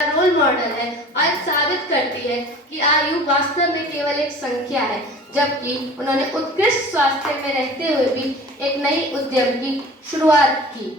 Role model है और साबित करती है कि आयु वास्तव में केवल एक संख्या है, जबकि उन्होंने उत्कृष्ट स्वास्थ्य में रहते हुए भी एक नई उद्यम की शुरुआत की।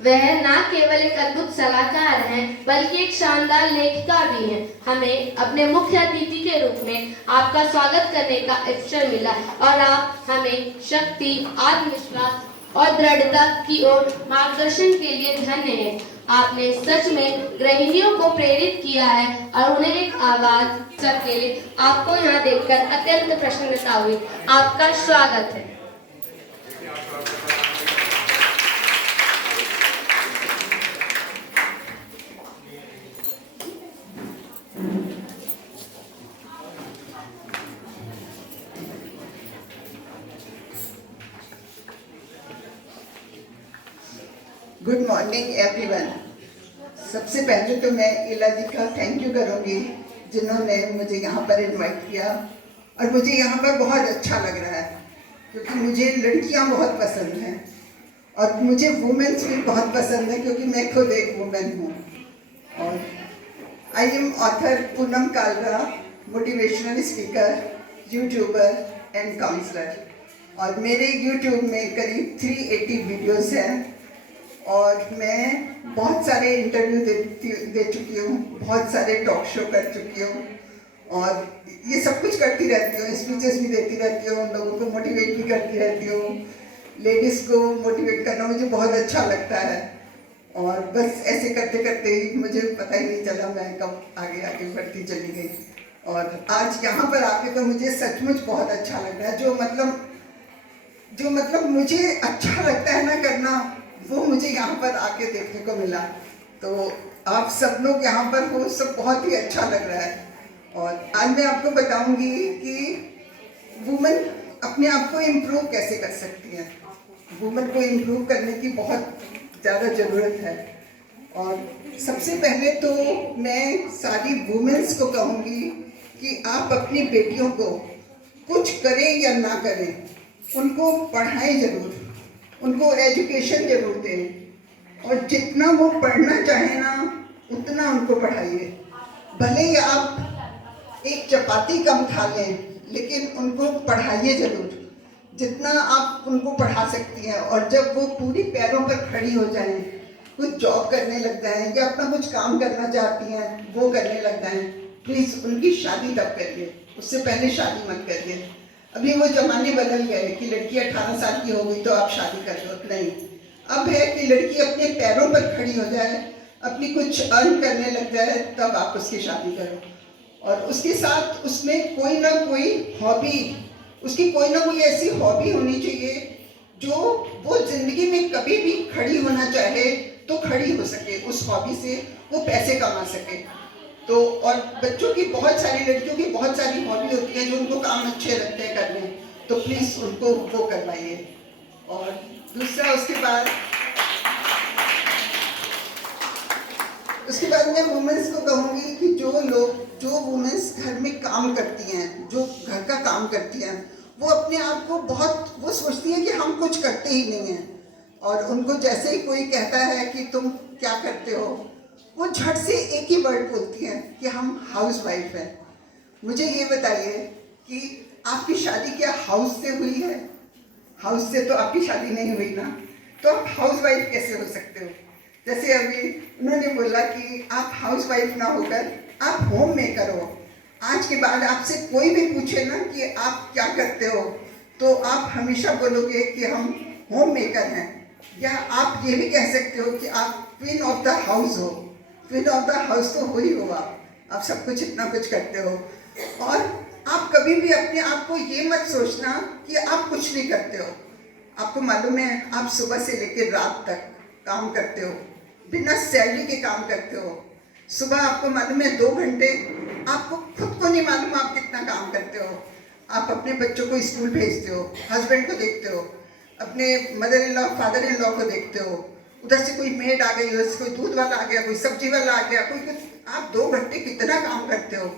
वह न केवल एक अद्भुत सलाहकार हैं, बल्कि एक शानदार लेखिका भी हैं। हमें अपने मुख्य अतिथि के रूप में आपका स्वागत करने का अवसर मिला और आप हमें शक्ति, आत्मविश्वास और दृढ़ता की ओर मार्गदर्शन के लिए धन्य हैं। आपने सच में गृहिणियों को प्रेरित किया है और उन्हें एक आवाज सबके लिए आपको यहाँ देखकर अत्यंत प्रसन्नता हुई। आपका स्वागत है। Good morning everyone. सबसे पहले तो मैं इला जी का थैंक यू करूँगी जिन्होंने मुझे यहाँ पर इनवाइट किया, और मुझे यहाँ पर बहुत अच्छा लग रहा है क्योंकि मुझे लड़कियाँ बहुत पसंद हैं और मुझे वुमेन्स भी बहुत पसंद है क्योंकि मैं खुद एक वुमेन हूँ। और I am author Poonam Kalra, motivational speaker, youtuber and counsellor, और मेरे यूट्यूब में करीब 380 वीडियोज़ हैं और मैं बहुत सारे इंटरव्यू दे चुकी हूँ, बहुत सारे टॉक शो कर चुकी हूँ और ये सब कुछ करती रहती हूँ। स्पीचेस भी देती रहती हूँ, लोगों को मोटिवेट भी करती रहती हूँ। लेडीज़ को मोटिवेट करना मुझे बहुत अच्छा लगता है और बस ऐसे करते करते ही मुझे पता ही नहीं चला मैं कब आगे आगे बढ़ती चली गई। और आज यहाँ पर आके तो मुझे सचमुच बहुत अच्छा लग रहा है। जो मतलब मुझे अच्छा लगता है ना करना, वो मुझे यहाँ पर आके देखने को मिला। तो आप सब लोग यहाँ पर हो, सब बहुत ही अच्छा लग रहा है। और आज मैं आपको बताऊंगी कि वुमेन अपने आप को इम्प्रूव कैसे कर सकती है। वुमेन को इम्प्रूव करने की बहुत ज़्यादा ज़रूरत है। और सबसे पहले तो मैं सारी वुमेन्स को कहूँगी कि आप अपनी बेटियों को कुछ करें या ना करें, उनको पढ़ाएं ज़रूर, उनको एजुकेशन जरूर दें और जितना वो पढ़ना चाहे ना उतना उनको पढ़ाइए। भले ही आप एक चपाती कम खा लें, लेकिन उनको पढ़ाइए ज़रूर जितना आप उनको पढ़ा सकती हैं। और जब वो पूरी पैरों पर खड़ी हो जाएं, कुछ जॉब करने लग जाएं या अपना कुछ काम करना चाहती हैं वो करने लग जाएं, प्लीज़ उनकी शादी तब करिए, उससे पहले शादी मत करिए। अभी वो ज़माने बदल गए कि लड़की 18 साल की हो गई तो आप शादी कर लो, नहीं। अब है कि लड़की अपने पैरों पर खड़ी हो जाए, अपनी कुछ अर्न करने लग जाए, तब आप उसकी शादी करो। और उसके साथ उसमें कोई ना कोई हॉबी, उसकी कोई ना कोई ऐसी हॉबी होनी चाहिए जो वो ज़िंदगी में कभी भी खड़ी होना चाहे तो खड़ी हो सके, उस हॉबी से वो पैसे कमा सके। तो और बच्चों की बहुत सारी, लड़कियों की बहुत सारी हॉबी होती है जो उनको काम अच्छे लगते हैं करने, तो प्लीज़ उनको वो करवाइए। और दूसरा उसके बाद मैं वुमेन्स को कहूँगी कि जो वुमेन्स घर में काम करती हैं, जो घर का काम करती हैं, वो अपने आप को बहुत, वो सोचती हैं कि हम कुछ करते ही नहीं हैं। और उनको जैसे ही कोई कहता है कि तुम क्या करते हो, वो झट से एक ही वर्ड बोलती हैं कि हम हाउस वाइफ हैं। मुझे ये बताइए कि आपकी शादी क्या हाउस से हुई है? हाउस से तो आपकी शादी नहीं हुई ना, तो आप हाउस वाइफ कैसे हो सकते हो? जैसे अभी उन्होंने बोला कि आप हाउस वाइफ ना होकर आप होम मेकर हो। आज के बाद आपसे कोई भी पूछे ना कि आप क्या करते हो, तो आप हमेशा बोलोगे कि हम होम मेकर हैं। या आप ये भी कह सकते हो कि आप क्वीन ऑफ द हाउस हो। क्वीन ऑफ द हाउस तो वही हो, आप सब कुछ इतना कुछ करते हो। और आप कभी भी अपने आप को ये मत सोचना कि आप कुछ नहीं करते हो। आपको मालूम है, आप सुबह से लेकर रात तक काम करते हो, बिना सैलरी के काम करते हो। सुबह आपको मालूम है 2 घंटे, आपको खुद को नहीं मालूम आप कितना काम करते हो। आप अपने बच्चों को स्कूल भेजते हो, हस्बैंड को देखते हो, अपने mother in law, father in law को देखते हो, उधर से कोई मेड आ गई, उधर से कोई दूध वाला आ गया, कोई सब्जी वाला आ गया, कोई कुछ। आप 2 घंटे कितना काम करते हो?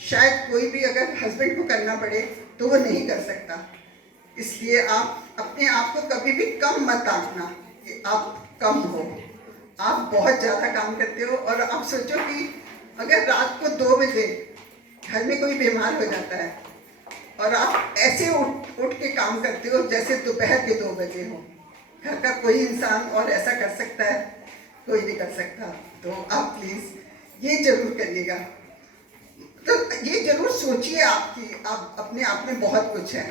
शायद कोई भी अगर हस्बैंड को करना पड़े तो वो नहीं कर सकता। इसलिए आप अपने आप को कभी भी कम मत आंकना कि आप कम हो। आप बहुत ज़्यादा काम करते हो और आप सोचो कि अगर रात को 2 बजे घर में कोई बीमार हो जाता है और आप ऐसे उठ के काम करते हो जैसे दोपहर के 2 बजे हो। घर का कोई इंसान और ऐसा कर सकता है? कोई नहीं कर सकता। तो आप प्लीज़ ये जरूर करिएगा। तो ये जरूर सोचिए आपकी आप अपने आप में बहुत कुछ है।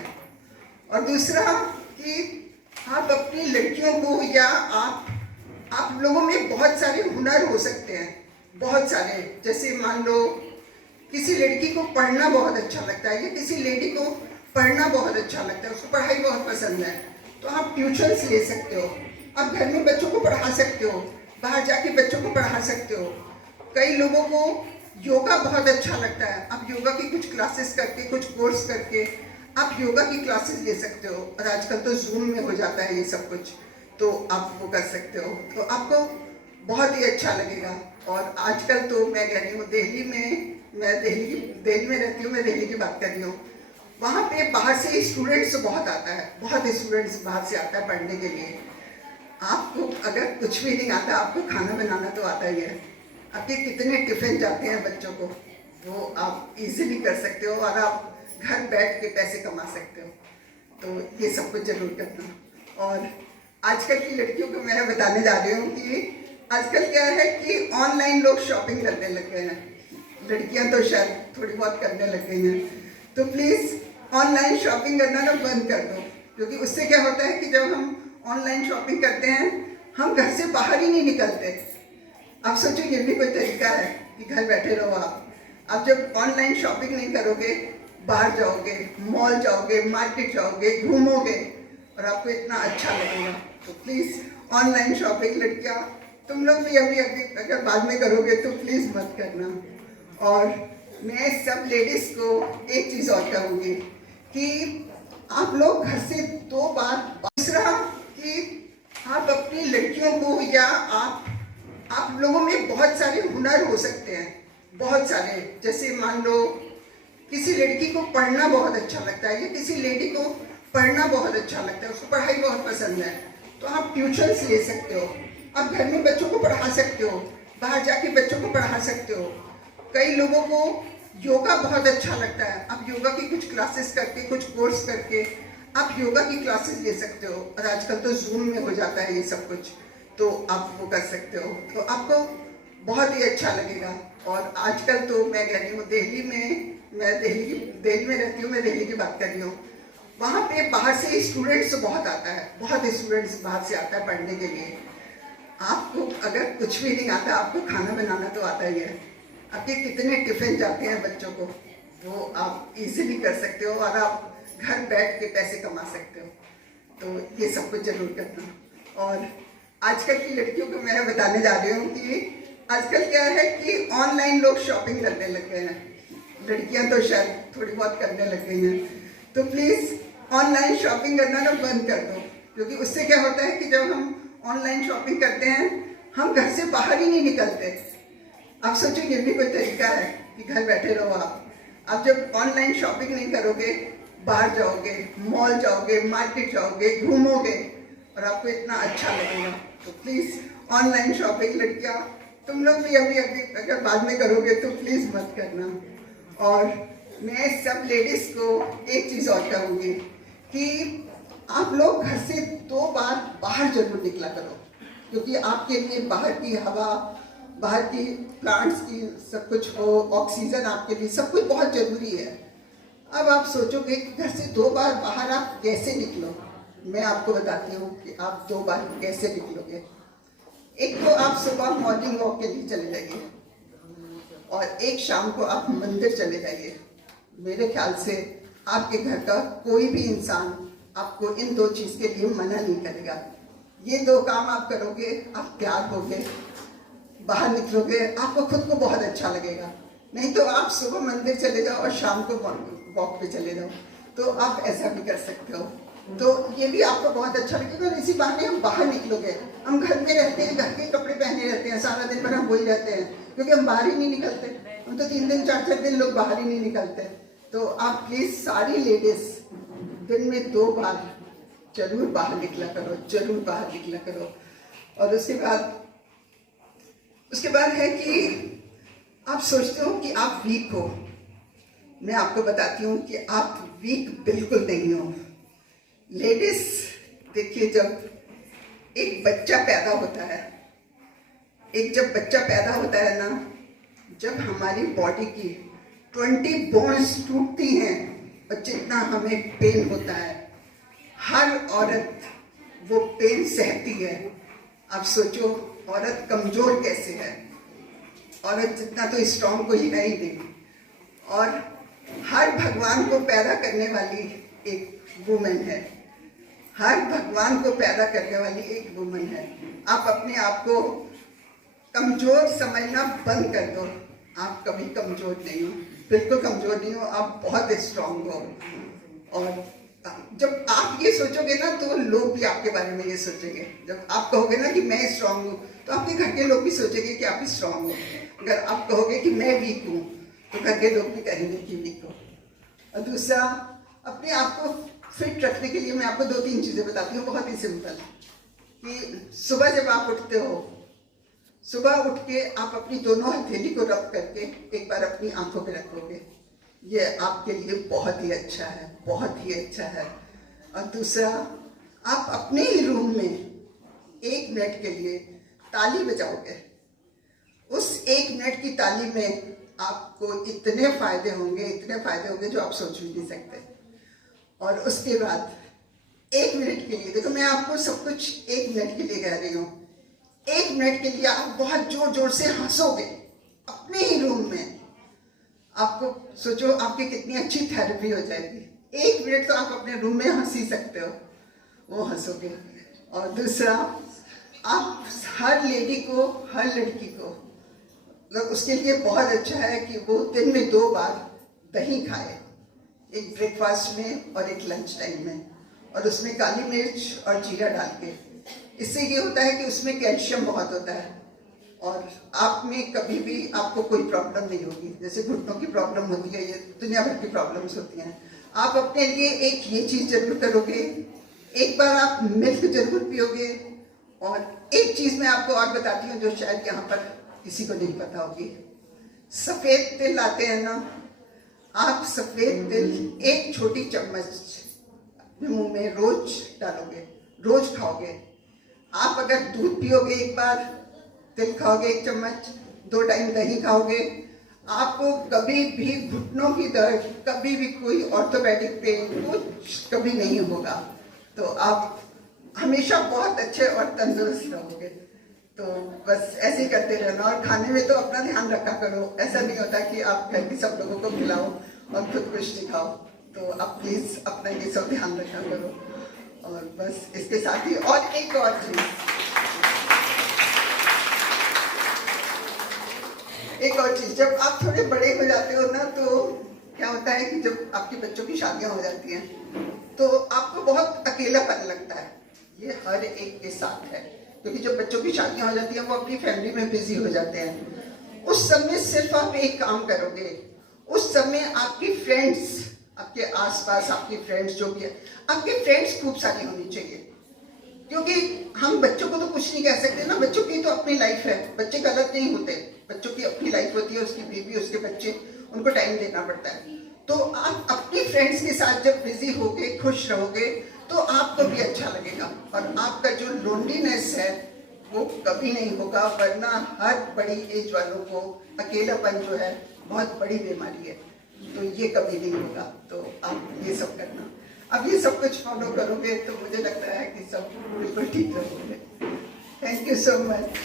और दूसरा कि आप अपनी लड़कियों को या आप लोगों में बहुत सारे हुनर हो सकते हैं, बहुत सारे। जैसे मान लो किसी लड़की को पढ़ना बहुत अच्छा लगता है या किसी लेडी को पढ़ना बहुत अच्छा लगता है, उसको पढ़ाई बहुत पसंद है, तो आप ट्यूशन्स ले सकते हो। आप घर में बच्चों को पढ़ा सकते हो, बाहर जाके बच्चों को पढ़ा सकते हो। कई लोगों को योगा बहुत अच्छा लगता है, आप योगा की कुछ क्लासेस करके, कुछ कोर्स करके आप योगा की क्लासेस ले सकते हो। और आजकल तो जूम में हो जाता है ये सब कुछ, तो आप वो कर सकते हो, तो आपको बहुत ही अच्छा लगेगा। और आजकल तो मैं कह रही हूँ दिल्ली में, मैं दिल्ली में रहती हूँ, मैं दिल्ली की बात कर रही हूँ। वहाँ पे बाहर से स्टूडेंट्स बहुत आता है, बहुत स्टूडेंट्स बाहर से आता है पढ़ने के लिए। आपको अगर कुछ भी नहीं आता, आपको खाना बनाना तो आता ही है। आपके कितने टिफिन जाते हैं बच्चों को, वो आप इजीली कर सकते हो और आप घर बैठ के पैसे कमा सकते हो। तो ये सब कुछ जरूर करना। और आजकल की लड़कियों को मैं बताने जा रही हूँ कि आजकल क्या है कि ऑनलाइन लोग शॉपिंग करने लग गए हैं। लड़कियां तो शायद थोड़ी बहुत करने लग गई हैं, तो प्लीज़ ऑनलाइन शॉपिंग करना ना बंद कर दो। क्योंकि उससे क्या होता है कि जब हम ऑनलाइन शॉपिंग करते हैं, हम घर से बाहर ही नहीं निकलते। आप सोचो ये भी कोई तरीका है कि घर बैठे रहो आप जब ऑनलाइन शॉपिंग नहीं करोगे, बाहर जाओगे, मॉल जाओगे, मार्केट जाओगे, घूमोगे और आपको इतना अच्छा लगेगा। तो प्लीज़ ऑनलाइन शॉपिंग लड़कियाँ तुम लोग भी अभी अगर बाद में करोगे तो प्लीज़ मत करना। और मैं सब लेडीज़ को एक चीज़ और कहूँगी कि आप लोग घर से 2 बार, दूसरा कि आप अपनी लड़कियों को या आप लोगों में बहुत सारे हुनर हो सकते हैं, बहुत सारे। जैसे मान लो किसी लड़की को पढ़ना बहुत अच्छा लगता है या किसी लेडी को पढ़ना बहुत अच्छा लगता है, उसको पढ़ाई बहुत पसंद है, तो आप ट्यूशन्स ले सकते हो। आप घर में बच्चों को पढ़ा सकते हो, बाहर जाके बच्चों को पढ़ा सकते हो। कई लोगों को योगा बहुत अच्छा लगता है, आप योगा की कुछ क्लासेस करके, कुछ कोर्स करके आप योगा की क्लासेस ले सकते हो। और आजकल तो जूम में हो जाता है ये सब कुछ, तो आप वो कर सकते हो, तो आपको बहुत ही अच्छा लगेगा। और आजकल तो मैं कह रही हूँ दिल्ली में, मैं दिल्ली में रहती हूँ, मैं दिल्ली की बात कर रही हूँ। वहाँ पे बाहर से स्टूडेंट्स बहुत आता है, बहुत स्टूडेंट्स बाहर से आता है पढ़ने के लिए। आपको अगर कुछ भी नहीं आता, आपको खाना बनाना तो आता ही है। आपके कितने टिफिन जाते हैं बच्चों को, वो आप इजीली कर सकते हो और आप घर बैठ के पैसे कमा सकते हो। तो ये सब कुछ जरूर करना। और आजकल की लड़कियों को मैं बताने जा रही हूँ कि आजकल क्या है कि ऑनलाइन लोग शॉपिंग करने लग गए हैं। लड़कियां तो शायद थोड़ी बहुत करने लग गई हैं, तो प्लीज़ ऑनलाइन शॉपिंग करना ना बंद कर दो। क्योंकि उससे क्या होता है कि जब हम ऑनलाइन शॉपिंग करते हैं, हम घर से बाहर ही नहीं निकलते। आप सोचो ये भी कोई तरीका है कि घर बैठे रहो आप जब ऑनलाइन शॉपिंग नहीं करोगे, बाहर जाओगे, मॉल जाओगे, मार्केट जाओगे, घूमोगे और आपको इतना अच्छा लगेगा। तो प्लीज़ ऑनलाइन शॉपिंग लड़कियाँ तुम लोग भी अभी अगर बाद में करोगे तो प्लीज़ मत करना। और मैं सब लेडीज़ को एक चीज़ और कहूँगी कि आप लोग घर से 2 बार बाहर जरूर निकला करो। क्योंकि आपके लिए बाहर की हवा, बाहर की प्लांट्स की सब कुछ हो, ऑक्सीजन आपके लिए सब कुछ बहुत ज़रूरी है। अब आप सोचोगे कि घर से 2 बार बाहर आप कैसे निकलो। मैं आपको बताती हूँ कि आप 2 बार कैसे निकलोगे। एक तो आप सुबह मॉर्निंग वॉक के लिए चले जाइए और एक शाम को आप मंदिर चले जाइए। मेरे ख्याल से आपके घर का कोई भी इंसान आपको इन 2 चीज़ के लिए मना नहीं करेगा। ये 2 काम आप करोगे, आप तैयार होगे, बाहर निकलोगे, आपको खुद को बहुत अच्छा लगेगा। नहीं तो आप सुबह मंदिर चले जाओ और शाम को वॉक पे चले जाओ, तो आप ऐसा भी कर सकते हो। तो ये भी आपको बहुत अच्छा लगेगा। और इसी बहाने हम बाहर निकलोगे। हम घर में रहते हैं, घर के कपड़े पहने रहते हैं, सारा दिन भर हम वही रहते हैं, क्योंकि हम बाहर ही नहीं निकलते। हम तो 3 दिन 4 दिन लोग बाहर ही नहीं निकलते। तो आप प्लीज़ सारी लेडीज़ दिन में 2 बार जरूर बाहर निकला करो, जरूर बाहर निकला करो। और उसके बाद उसके बाद है कि आप सोचते हो कि आप वीक हो। मैं आपको बताती हूँ कि आप वीक बिल्कुल नहीं हो। लेडीज देखिए, जब एक बच्चा पैदा होता है, जब बच्चा पैदा होता है ना, जब हमारी बॉडी की 20 बोन्स टूटती हैं और जितना हमें पेन होता है, हर औरत वो पेन सहती है। आप सोचो औरत कमजोर कैसे है। औरत जितना तो स्ट्रांग कोई है ही नहीं। और हर भगवान को पैदा करने वाली एक वुमन है। हर भगवान को पैदा करने वाली एक वुमन है। आप अपने आप को कमजोर समझना बंद कर दो। आप कभी कमजोर नहीं हो, बिल्कुल कमजोर नहीं हो, आप बहुत स्ट्रांग हो। और जब आप ये सोचोगे ना तो लोग भी आपके बारे में ये सोचेंगे। जब आप कहोगे ना कि मैं स्ट्रांग हूँ तो आपके घर के लोग भी सोचेंगे कि आप स्ट्रांग हो। अगर आप कहोगे कि मैं वीक हूँ तो घर के लोग भी कहेंगे कि वीक हो। और दूसरा, अपने आप को फिट रखने के लिए मैं आपको 2-3 चीज़ें बताती हूँ, बहुत ही सिंपल। कि सुबह जब आप उठते हो, सुबह उठ के आप अपनी दोनों हथेली को रब करके एक बार अपनी आंखों पे रखोगे, ये आपके लिए बहुत ही अच्छा है, बहुत ही अच्छा है। और दूसरा, आप अपने ही रूम में 1 मिनट के लिए ताली बजाओगे। उस 1 मिनट की ताली में आपको इतने फायदे होंगे जो आप सोच भी नहीं सकते। और उसके बाद 1 मिनट के लिए, देखो मैं आपको सब कुछ 1 मिनट के लिए कह रही हूँ। 1 मिनट के लिए आप बहुत जोर जोर से हंसोगे अपने ही रूम में। आपको सोचो आपकी कितनी अच्छी थेरेपी हो जाएगी। 1 मिनट तो आप अपने रूम में हंस ही सकते हो, वो हंसोगे। और दूसरा, आप हर लेडी को, हर लड़की को, मतलब उसके लिए बहुत अच्छा है कि वो दिन में 2 बार दही खाए, एक ब्रेकफास्ट में और एक लंच टाइम में, और उसमें काली मिर्च और जीरा डाल के। इससे ये होता है कि उसमें कैल्शियम बहुत होता है और आप में कभी भी आपको कोई प्रॉब्लम नहीं होगी। जैसे घुटनों की प्रॉब्लम होती है, ये दुनिया भर की प्रॉब्लम्स होती हैं। आप अपने लिए एक ये चीज़ जरूर करोगे, एक बार आप मिल्क जरूर पियोगे। और एक चीज़ मैं आपको और बताती हूँ जो शायद यहाँ पर किसी को नहीं पता होगी। सफ़ेद तिल आते हैं ना, आप सफ़ेद तिल 1 छोटी चम्मच अपने मुँह में रोज डालोगे, रोज खाओगे। आप अगर दूध पियोगे, एक बार तिल खाओगे 1 चम्मच, 2 टाइम दही खाओगे, आपको कभी भी घुटनों की दर्द, कभी भी कोई ऑर्थोपेडिक पेन कुछ कभी नहीं होगा। तो आप हमेशा बहुत अच्छे और तंदुरुस्त रहोगे। तो बस ऐसे ही करते रहना। और खाने में तो अपना ध्यान रखा करो। ऐसा नहीं होता कि आप घर के सब लोगों को खिलाओ और खुद कुछ नहीं खाओ। तो आप प्लीज़ अपना ये सब ध्यान रखा करो। और बस इसके साथ ही और एक और चीज़, जब आप थोड़े बड़े हो जाते हो ना, तो क्या होता है कि जब आपके बच्चों की शादियां हो जाती हैं तो आपको बहुत अकेलापन लगता है। ये हर एक के साथ है, क्योंकि जब बच्चों की शादियां हो जाती हैं वो अपनी फैमिली में बिजी हो जाते हैं। उस समय सिर्फ आप एक काम करोगे, उस समय आपकी फ्रेंड्स, आपके आसपास आपकी फ्रेंड्स जो भी है, आपके फ्रेंड्स खूब सारी होनी चाहिए। क्योंकि हम बच्चों को तो कुछ नहीं कह सकते ना, बच्चों की तो अपनी लाइफ है, बच्चे गलत नहीं होते, बच्चों की अपनी लाइफ होती है, उसकी बीवी, उसके बच्चे, उनको टाइम देना पड़ता है। तो आप अपनी फ्रेंड्स के साथ जब बिजी होगे, खुश रहोगे, तो आपको भी अच्छा लगेगा और आपका जो लोनलीनेस है वो कभी नहीं होगा। वरना हर बड़ी एज वालों को अकेलापन जो है बहुत बड़ी बीमारी है, तो ये कभी नहीं होगा। तो आप ये सब करना, अब ये सब कुछ फॉलो करोगे तो मुझे लगता है कि सब बिल्कुल ठीक रहोगे। Thank you so much.